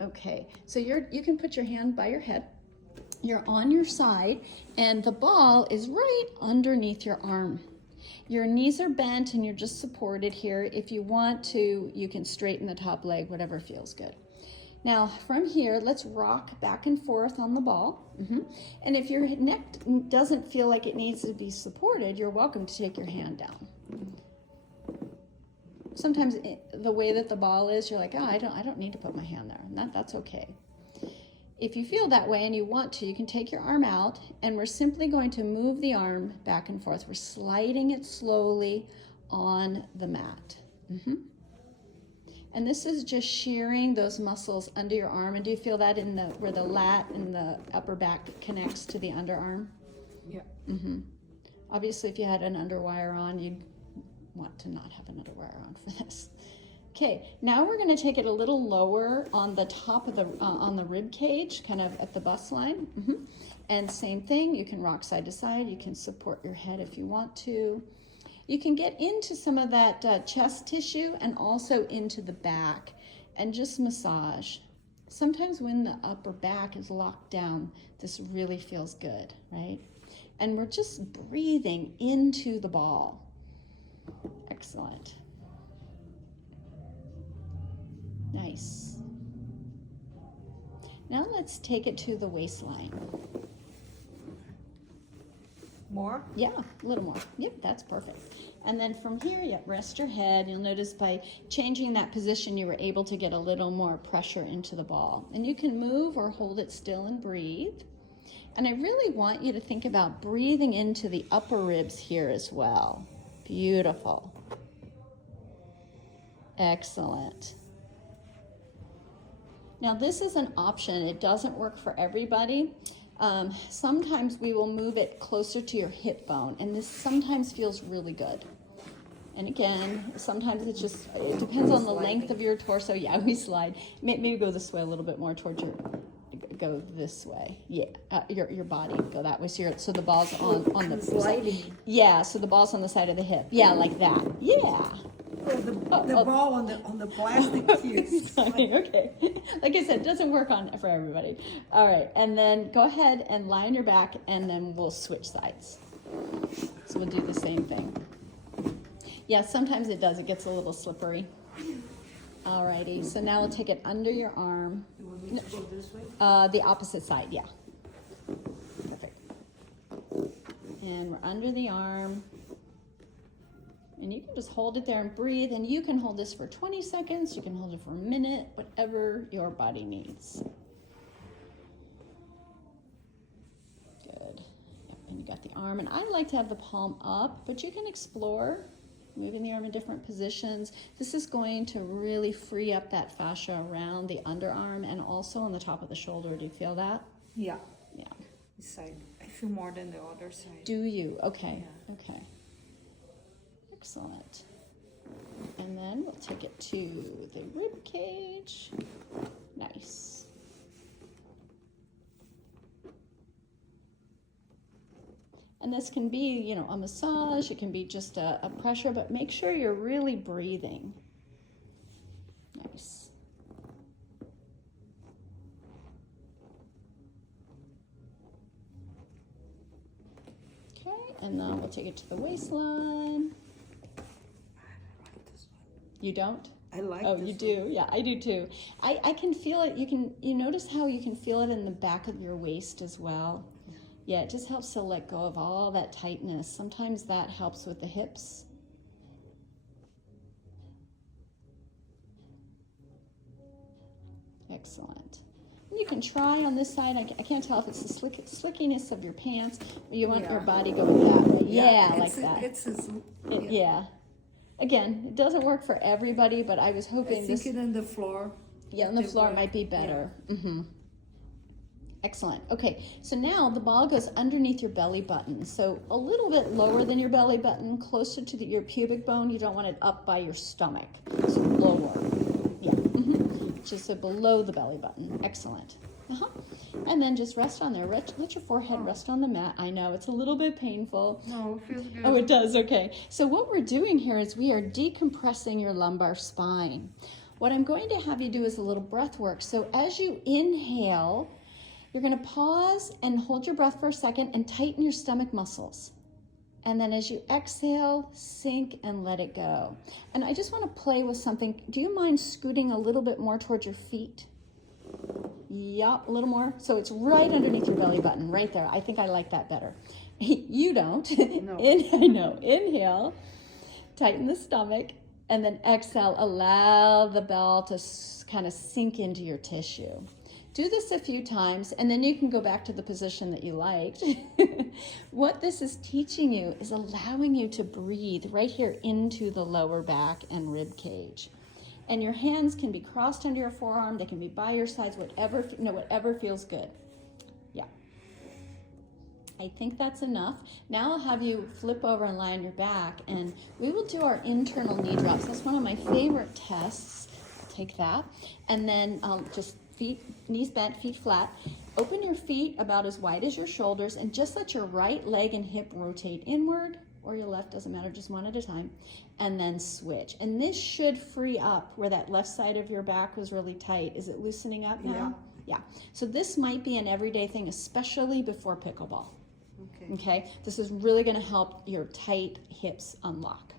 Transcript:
Okay, so you can put your hand by your head. You're on your side, and the ball is right underneath your arm. Your knees are bent and you're just supported here. If you want to, you can straighten the top leg, whatever feels good. Now from here, let's rock back and forth on the ball. And if your neck doesn't feel like it needs to be supported, you're welcome to take your hand down. Sometimes the way that the ball is, you're like, oh, I don't need to put my hand there. And that's okay. If you feel that way and you want to, you can take your arm out, and we're simply going to move the arm back and forth. We're sliding it slowly on the mat. And this is just shearing those muscles under your arm. And do you feel that in where the lat and the upper back connects to the underarm? Yeah. Obviously, if you had an underwire on, you'd want to not have an underwire on for this. Okay, now we're going to take it a little lower on the top of on the rib cage, kind of at the bust line. And same thing, you can rock side to side. You can support your head if you want to. You can get into some of that chest tissue and also into the back and just massage. Sometimes when the upper back is locked down, this really feels good, right? And we're just breathing into the ball. Excellent. Nice. Now let's take it to the waistline. More? Yeah, a little more. Yep, that's perfect. And then from here, rest your head. You'll notice by changing that position, you were able to get a little more pressure into the ball. And you can move or hold it still and breathe. And I really want you to think about breathing into the upper ribs here as well. Beautiful. Excellent. Now this is an option. It doesn't work for everybody. Sometimes we will move it closer to your hip bone, and this sometimes feels really good. And again, sometimes it depends on the length of your torso. Yeah, we slide. Maybe go this way a little bit more towards go this way. Yeah, your body, go that way. So the ball's on the sliding. Yeah, so the ball's on the side of the hip. Yeah, like that. Yeah. The ball on the plastic cubes. Okay. Like I said, it doesn't work for everybody. All right, and then go ahead and lie on your back, and then we'll switch sides. So we'll do the same thing. Yeah, sometimes it does. It gets a little slippery. All righty. So now we'll take it under your arm. You want me to go this way? The opposite side, yeah. Perfect. And we're under the arm. And you can just hold it there and breathe, and you can hold this for 20 seconds, you can hold it for a minute, whatever your body needs. Good. Yep. And you got the arm, and I like to have the palm up, but you can explore moving the arm in different positions. This is going to really free up that fascia around the underarm and also on the top of the shoulder. Do you feel that? Yeah. Yeah. This side. I feel more than the other side. Do you? Okay. Yeah. Okay. Excellent. And then we'll take it to the rib cage. Nice. And this can be, a massage. It can be just a pressure, but make sure you're really breathing. Nice. Okay, and then we'll take it to the waistline. You don't? I like Oh, this you do? one. Yeah, I do too. I can feel it. You notice how you can feel it in the back of your waist as well? Yeah, it just helps to let go of all that tightness. Sometimes that helps with the hips. Excellent. And you can try on this side. I can't tell if it's the slickiness of your pants, or you want your body going that way. Yeah, like that. Yeah. Again, it doesn't work for everybody, but I was hoping I think it on the floor. Yeah, on the floor might be better. Yeah. Excellent. Okay, so now the ball goes underneath your belly button. So a little bit lower than your belly button, closer to your pubic bone. You don't want it up by your stomach. So lower. Yeah. Just so below the belly button. Excellent. And then just rest on there. Let your forehead rest on the mat. I know it's a little bit painful. No, it feels good. Oh, it does. Okay. So what we're doing here is we are decompressing your lumbar spine. What I'm going to have you do is a little breath work. So as you inhale, you're going to pause and hold your breath for a second and tighten your stomach muscles. And then as you exhale, sink and let it go. And I just want to play with something. Do you mind scooting a little bit more towards your feet? Yup, a little more. So it's right underneath your belly button, right there. I think I like that better. You don't. No. I know. Inhale, tighten the stomach, and then exhale. Allow the bell to kind of sink into your tissue. Do this a few times, and then you can go back to the position that you liked. What this is teaching you is allowing you to breathe right here into the lower back and rib cage. And your hands can be crossed under your forearm. They can be by your sides, whatever feels good. Yeah. I think that's enough. Now I'll have you flip over and lie on your back, and we will do our internal knee drops. That's one of my favorite tests. I'll take that. And then just knees bent, feet flat. Open your feet about as wide as your shoulders, and just let your right leg and hip rotate inward, or your left, doesn't matter, just one at a time, and then switch. And this should free up where that left side of your back was really tight. Is it loosening up now? Yeah. So this might be an everyday thing, especially before pickleball. Okay. This is really going to help your tight hips unlock.